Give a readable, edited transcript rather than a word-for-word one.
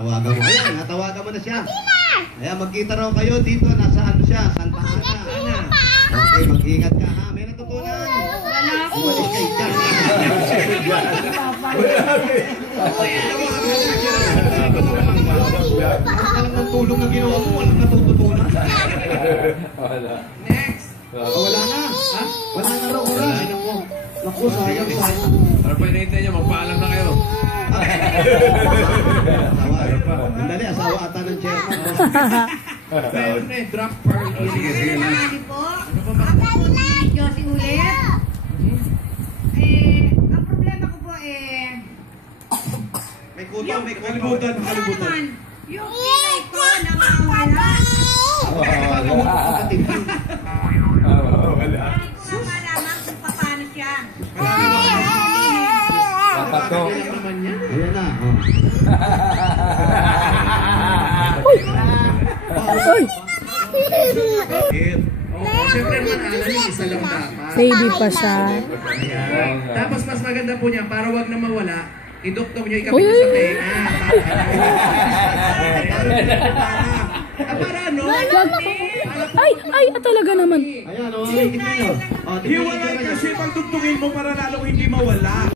Tawagan mo. Ayan, natawagan mo na siya. Ayan, magkita raw kayo dito. Nasa ano siya? Santa Ana. Okay, mag-ingat ka ha. May natutunan. Wala po. Umalis kayo dyan. Ano ka lang ng tulong na ginawa mo? Walang natututunan. Wala. Next. Wala na. Ha? Wala na raw. Wala. Naku, sayang. Para pa hinihintay niyo, magpaalam na kayo. Dali, asawa ata ng chairman. Meron na drop pearl. Sige, sige. Marami po. Josie ulit. Ang problema ko po May kutang, may kalibutan. yung pilay ko namawala. Wala. Hindi ko malaman kung paano siya. Papato. Ayan na. Uy! Siyempre naman, alam niyo, isa lang dapat. Baby pa siya. Ayan. Tapos mas maganda po niya, para wag na mawala, iduktok niyo ikabit niyo sa tenga. Para ano? Ay, talaga naman. Ayan, tingnan nyo. Hiwalay kasi pag dugtungin mo para lalong hindi mawala.